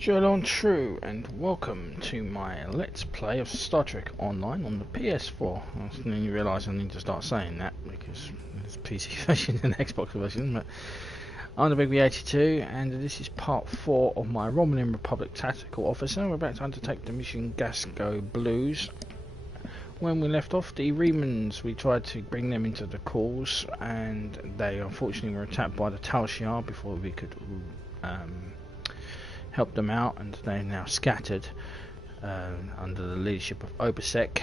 Joel on True, and welcome to my Let's Play of Star Trek Online on the PS4. I suddenly realised I need to start saying that because there's a PC version and Xbox version, but I'm the Big B82 and this is part 4 of my Romulan Republic Tactical Officer. We're about to undertake the mission Gasco Blues. When we left off, the Remans, we tried to bring them into the cause and they unfortunately were attacked by the Tal Shiar before we could help them out, and they're now scattered under the leadership of Obasek,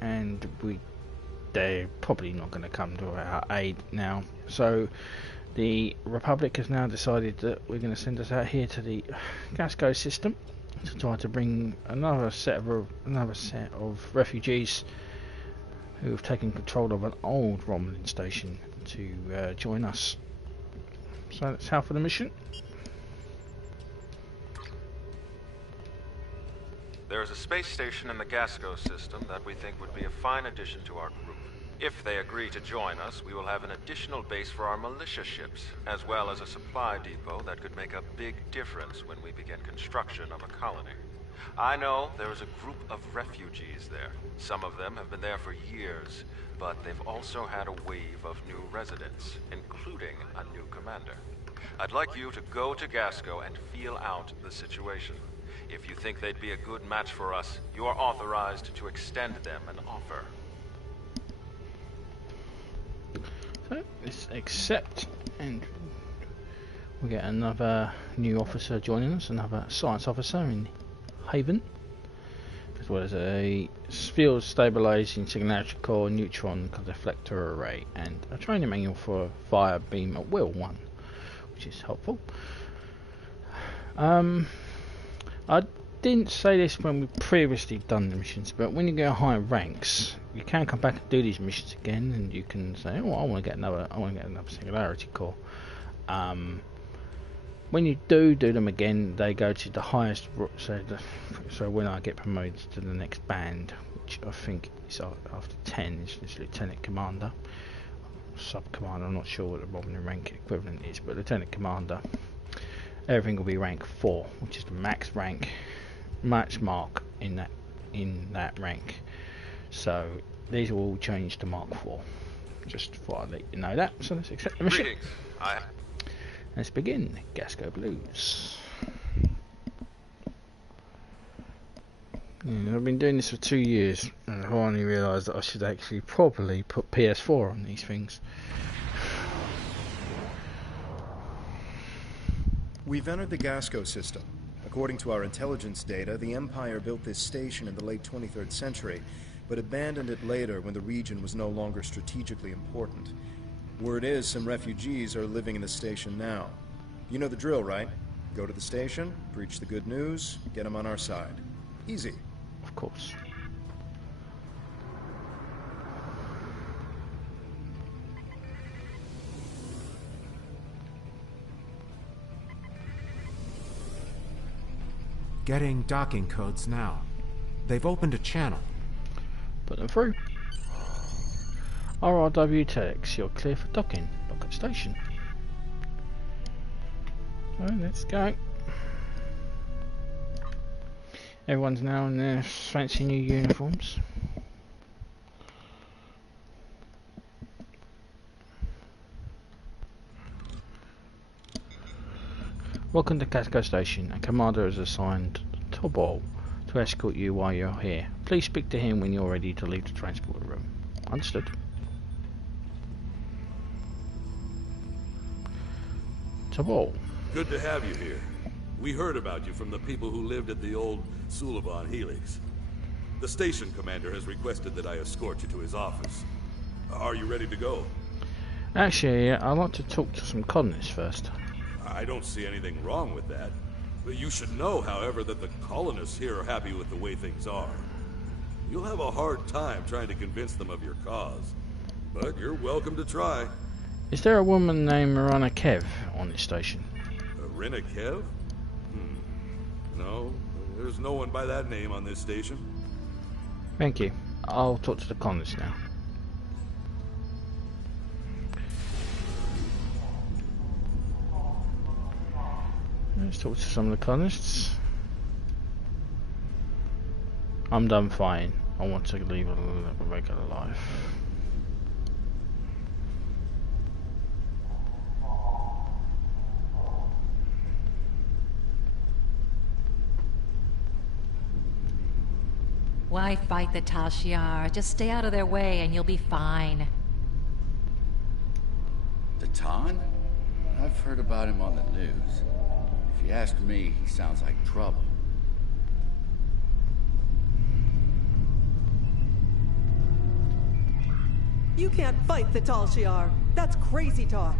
and they're probably not going to come to our aid now. So the Republic has now decided that we're going to send us out here to the Gasko System to try to bring another set of refugees who have taken control of an old Romulan station to join us. So that's how for the mission. There is a space station in the Gasko system that we think would be a fine addition to our group. If they agree to join us, we will have an additional base for our militia ships, as well as a supply depot that could make a big difference when we begin construction of a colony. I know there is a group of refugees there. Some of them have been there for years, but they've also had a wave of new residents, including a new commander. I'd like you to go to Gasco and feel out the situation. If you think they'd be a good match for us, you are authorized to extend them an offer. So let's accept, and we get another new officer joining us, another science officer in Haven, as well as a field stabilizing signature core neutron deflector array, and a training manual for fire beam at will 1, which is helpful. I didn't say this when we previously done the missions, but when you go higher ranks, you can come back and do these missions again, and you can say, "Oh, I want to get another singularity core." When you do them again, they go to the highest. So when I get promoted to the next band, which I think is after 10, is Lieutenant Commander, Sub Commander. I'm not sure what the Romulan rank equivalent is, but Lieutenant Commander. Everything will be rank 4, which is the max rank, max mark in that rank. So these will all change to Mark 4. Just thought I'd let you know that. So let's accept the mission. Let's begin Gasco Blues. Yeah, I've been doing this for 2 years, and I finally realised that I should actually properly put PS4 on these things. We've entered the Gasko system. According to our intelligence data, the Empire built this station in the late 23rd century, but abandoned it later when the region was no longer strategically important. Word is some refugees are living in the station now. You know the drill, right? Go to the station, preach the good news, get them on our side. Easy. Of course. Getting docking codes now. They've opened a channel. Put them through. RRW Telex, you're clear for docking. Dock at station. Alright, let's go. Everyone's now in their fancy new uniforms. Welcome to Gasco Station. A commander is assigned Tobol to escort you while you're here. Please speak to him when you're ready to leave the transport room. Understood. Tobol. Good to have you here. We heard about you from the people who lived at the old Sulivan Helix. The station commander has requested that I escort you to his office. Are you ready to go? Actually, I'd like to talk to some colonists first. I don't see anything wrong with that. But you should know, however, that the colonists here are happy with the way things are. You'll have a hard time trying to convince them of your cause. But you're welcome to try. Is there a woman named Marana Kev on this station? Rina Kev? No, there's no one by that name on this station. Thank you. I'll talk to the colonists now. Let's talk to some of the colonists. I'm done fighting. I want to leave a regular life. Why fight the Tal Shiar? Just stay out of their way and you'll be fine. The Tan? I've heard about him on the news. If you ask me, he sounds like trouble. You can't fight the Tal Shiar. That's crazy talk.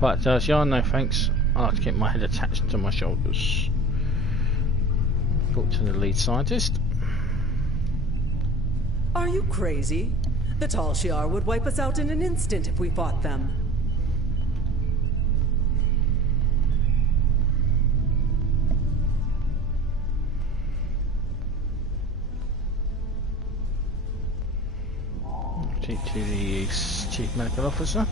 Right, Tal Shiar, no thanks. I like to keep my head attached to my shoulders. Talk to the lead scientist. Are you crazy? The Tal Shiar would wipe us out in an instant if we fought them. To the Chief Medical Officer.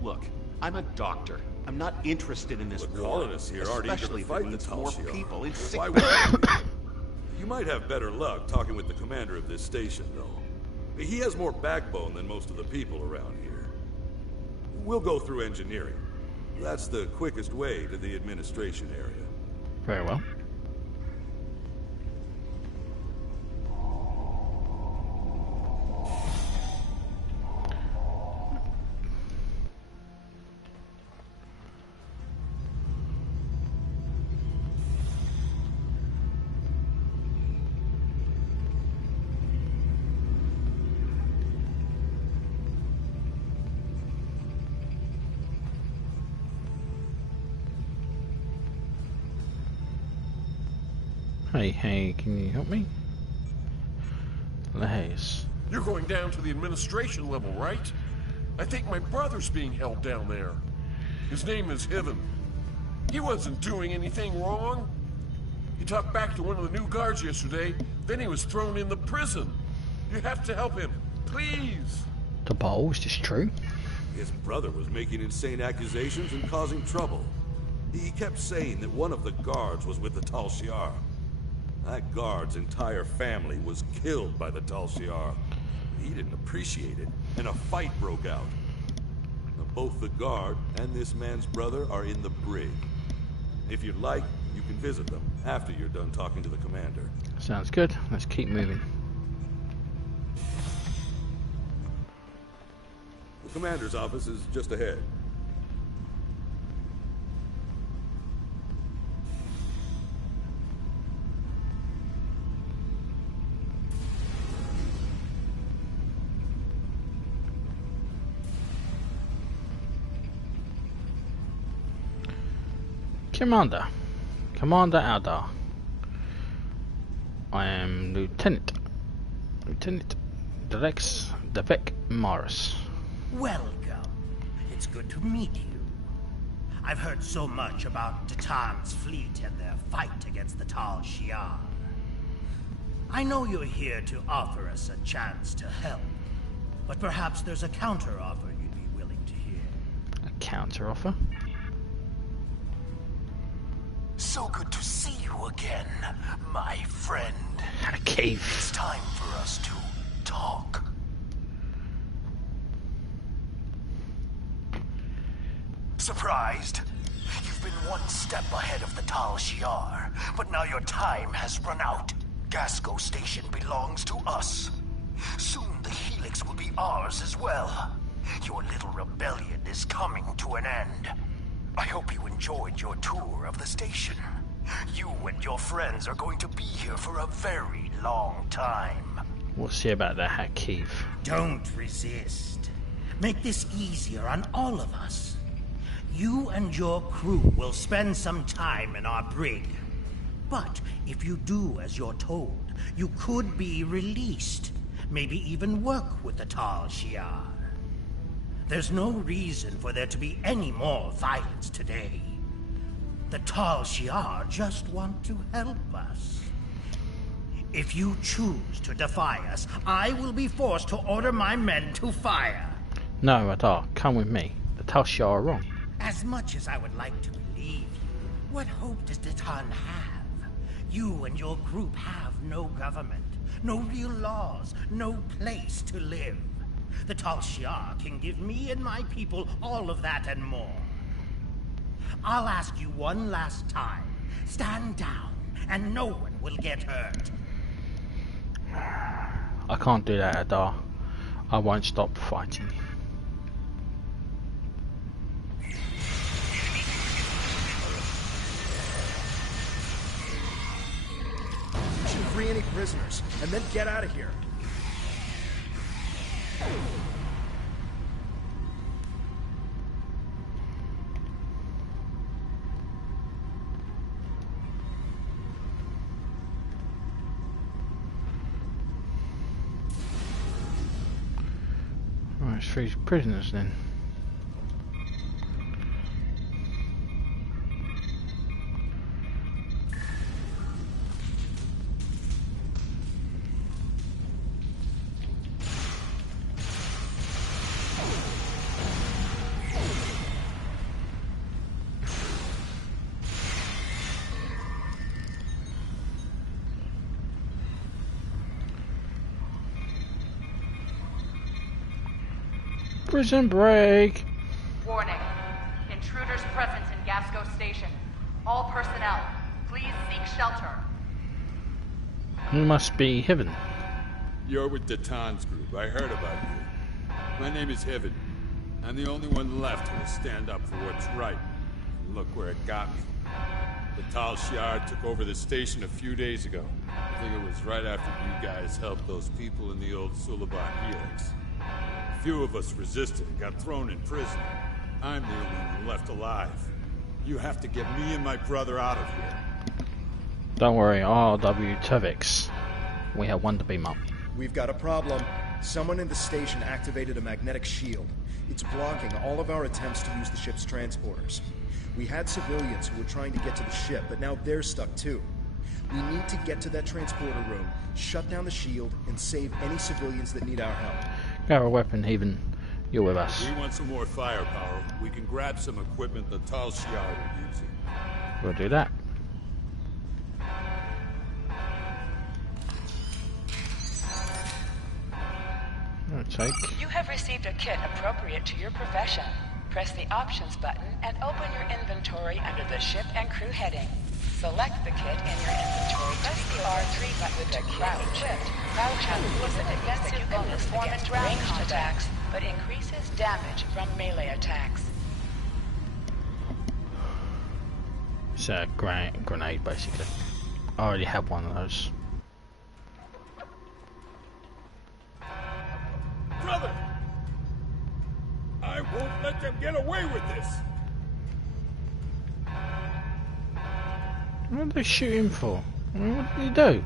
Look, I'm a doctor. I'm not interested in this The war, colonists here aren't eager to especially if fight it the means Tal more Shiar. people in sick Why bay. would you? You might have better luck talking with the commander of this station, though. He has more backbone than most of the people around here. We'll go through engineering. That's the quickest way to the administration area. Very well. Hey, can you help me? Lahaze. You're going down to the administration level, right? I think my brother's being held down there. His name is Hiven. He wasn't doing anything wrong. He talked back to one of the new guards yesterday, then he was thrown in the prison. You have to help him, please. The bowl, is this true? His brother was making insane accusations and causing trouble. He kept saying that one of the guards was with the Tal Shiar. That guard's entire family was killed by the Tal Shiar. He didn't appreciate it, and a fight broke out. Now, both the guard and this man's brother are in the brig. If you'd like, you can visit them after you're done talking to the commander. Sounds good. Let's keep moving. The commander's office is just ahead. Commander Aldar. I am Lieutenant Devek Morris. Welcome. It's good to meet you. I've heard so much about Datan's fleet and their fight against the Tal Shiar. I know you're here to offer us a chance to help, but perhaps there's a counter-offer you'd be willing to hear. A counter-offer? So good to see you again, my friend. A cave. It's time for us to talk. Surprised? You've been one step ahead of the Tal Shiar, but now your time has run out. Gasco Station belongs to us. Soon the Helix will be ours as well. Your little rebellion is coming to an end. I hope you enjoyed your tour of the station. You and your friends are going to be here for a very long time. We'll see about the Hakeef. Don't resist. Make this easier on all of us. You and your crew will spend some time in our brig. But if you do as you're told, you could be released. Maybe even work with the Tal Shiar. There's no reason for there to be any more violence today. The Tal Shiar just want to help us. If you choose to defy us, I will be forced to order my men to fire. No, Adar, come with me. The Tal Shiar are wrong. As much as I would like to believe you, what hope does Detan have? You and your group have no government, no real laws, no place to live. The Tal Shiar can give me and my people all of that and more. I'll ask you one last time. Stand down, and no one will get hurt. I can't do that, Adar. I won't stop fighting. We should free any prisoners, and then get out of here. Right, it's 3 prisoners then. Prison break! Warning. Intruders present in Gasco Station. All personnel, please seek shelter. You must be Heaven. You're with Detan's group. I heard about you. My name is Heaven. I'm the only one left who will stand up for what's right. And look where it got me. The Tal Shiar took over the station a few days ago. I think it was right after you guys helped those people in the old Suliban Helix. A few of us resisted and got thrown in prison. I'm the only one left alive. You have to get me and my brother out of here. Don't worry, R.W. Tevix. We have one to beam up. We've got a problem. Someone in the station activated a magnetic shield. It's blocking all of our attempts to use the ship's transporters. We had civilians who were trying to get to the ship, but now they're stuck too. We need to get to that transporter room, shut down the shield, and save any civilians that need our help. Grab a weapon, Heaven. You're with us. We want some more firepower. We can grab some equipment the Tal Shiar are using. We'll do that. I'll take. You have received a kit appropriate to your profession. Press the Options button and open your inventory under the Ship and Crew heading. Select the kit in your inventory. Press the R3 button to crouch. Crouch is a defensive bonus against ranged attacks, but increases damage from melee attacks. It's a grenade, basically. I already have one of those. Brother! I won't let them get away with this! What did they shoot him for? I mean, what did he do?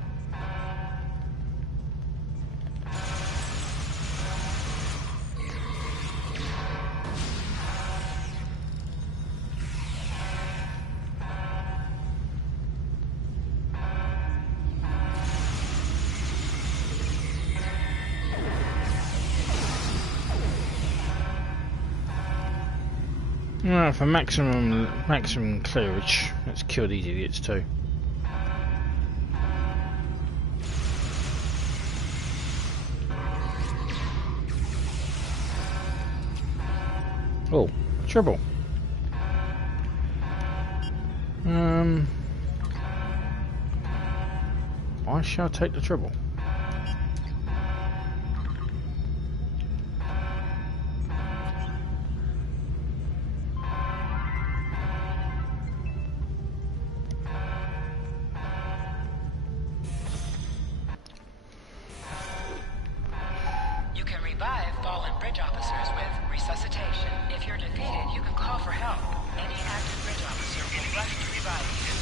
Right, for maximum clearage, let's kill these idiots too. Oh, triple. I shall take the triple. You can revive fallen bridge officers with resuscitation. If you're defeated, you can call for help. Any active bridge officer will rush to revive you.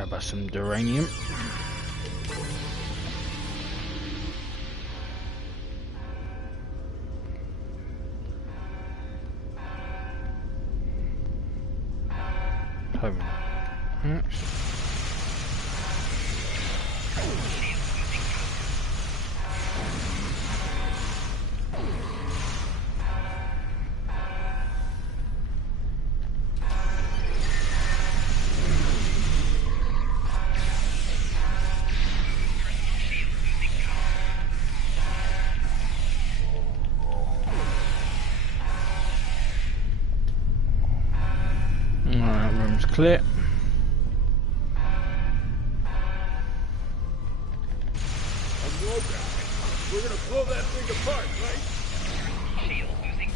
Grab us some duranium. Home. Alright, room's clear. We're gonna blow that thing apart, right? Shield losing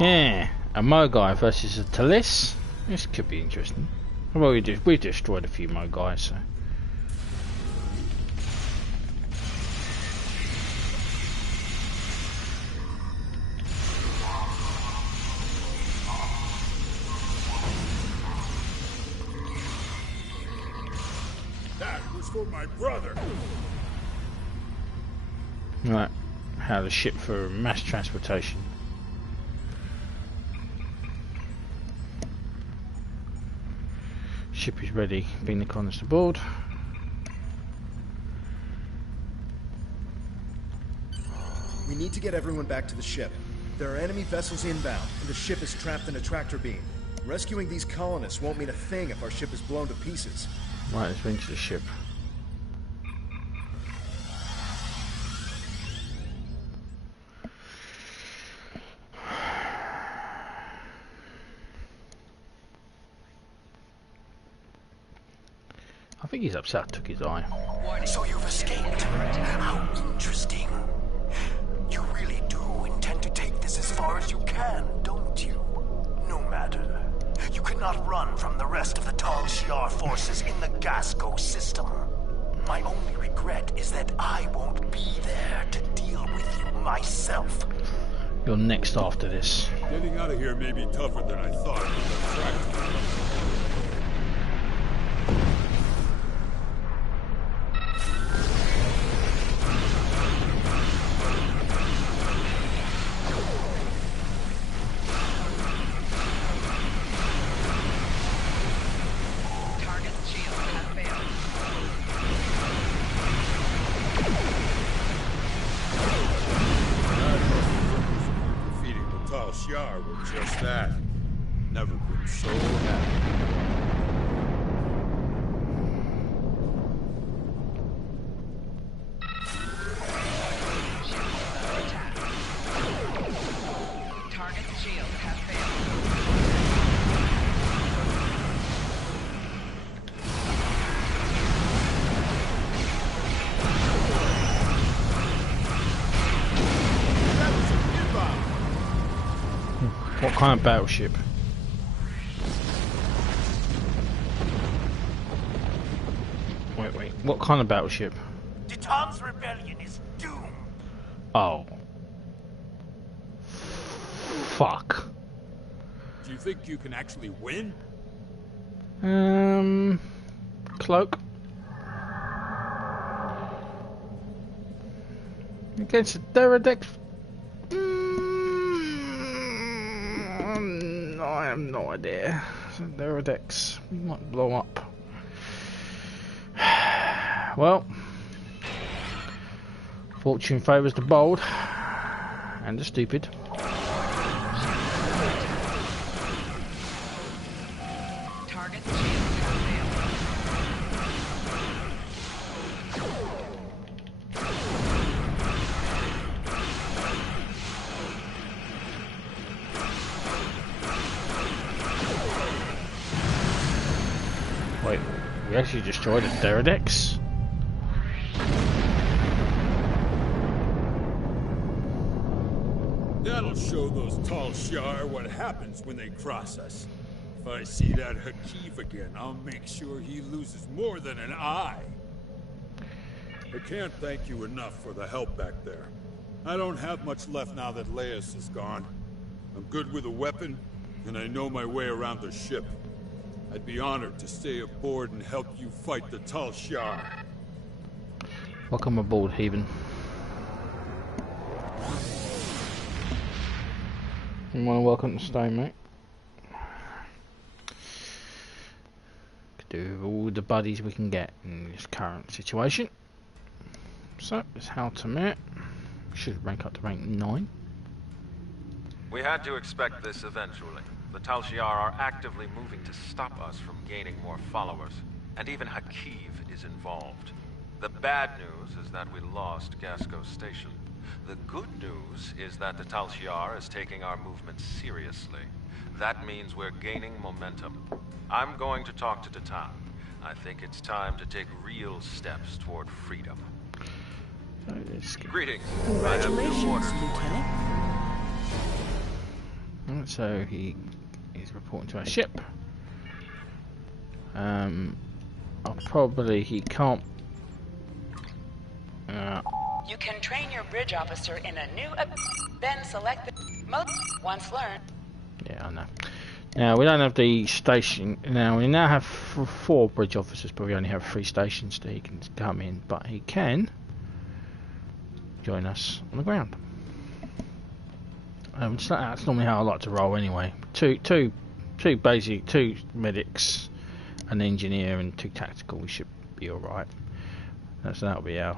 Yeah, a Mogai versus a Talis. This could be interesting. Well, we destroyed a few Mogais, so. That was for my brother. Right, how to ship for mass transportation. Ship is ready. Bring the colonists aboard. We need to get everyone back to the ship. There are enemy vessels inbound, and the ship is trapped in a tractor beam. Rescuing these colonists won't mean a thing if our ship is blown to pieces. Right, let's bring to the ship. I think he's upset I took his eye. So you've escaped. How interesting. You really do intend to take this as far as you can, don't you? No matter. You cannot run from the rest of the Tal Shiar forces in the Gasko system. My only regret is that I won't be there to deal with you myself. You're next after this. Getting out of here may be tougher than I thought. Shiar were just that. Never been so happy. Target's shield has failed. What kind of battleship? Wait. What kind of battleship? Titan's rebellion is doomed. Oh. Fuck. Do you think you can actually win? Cloak. Against a Deradex. I have no idea. So Deradex might blow up. Well, fortune favours the bold and the stupid. Target's shield has failed. Wait, we actually destroyed a Deradex? That'll show those Tal Shiar what happens when they cross us. If I see that Hakeef again, I'll make sure he loses more than an eye. I can't thank you enough for the help back there. I don't have much left now that Laius is gone. I'm good with a weapon, and I know my way around the ship. I'd be honored to stay aboard and help you fight the Tal Shiar. Welcome aboard, Heathen. You want to welcome to stay, mate? Do all the buddies we can get in this current situation. So, it's how to meet. Should rank up to rank 9. We had to expect this eventually. The Tal Shiar are actively moving to stop us from gaining more followers, and even Hakiv is involved. The bad news is that we lost Gasko Station. The good news is that the Tal Shiar is taking our movement seriously. That means we're gaining momentum. I'm going to talk to Datan. I think it's time to take real steps toward freedom. Greetings. Congratulations, Lieutenant. So he is reporting to our ship. Probably he can't. You can train your bridge officer in a new. Then select the once learned. Yeah, I know. Now we don't have the station. Now we now have 4 bridge officers, but we only have 3 stations that he can come in. But he can join us on the ground. That's normally how I like to roll anyway. Two medics, an engineer, and 2 tactical. We should be all right. So that'll be our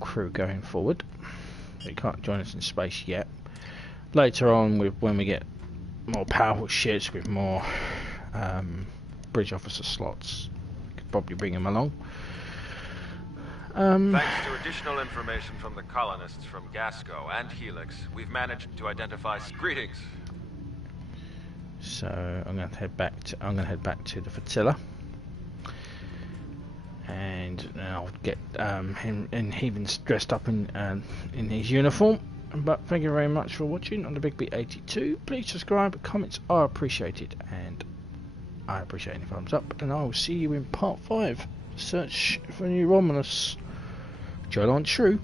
crew going forward. He can't join us in space yet. Later on, when we get more powerful ships with more bridge officer slots, we could probably bring him along. Thanks to additional information from the colonists from Gasco and Helix, we've managed to identify. Greetings. So I'm going to head back to the flotilla, and I'll get him and Heathen's dressed up in his uniform. But thank you very much for watching on the Big B82. Please subscribe, comments are appreciated, and I appreciate any thumbs up. And I will see you in part 5. Search for new Romulus. Joy on true.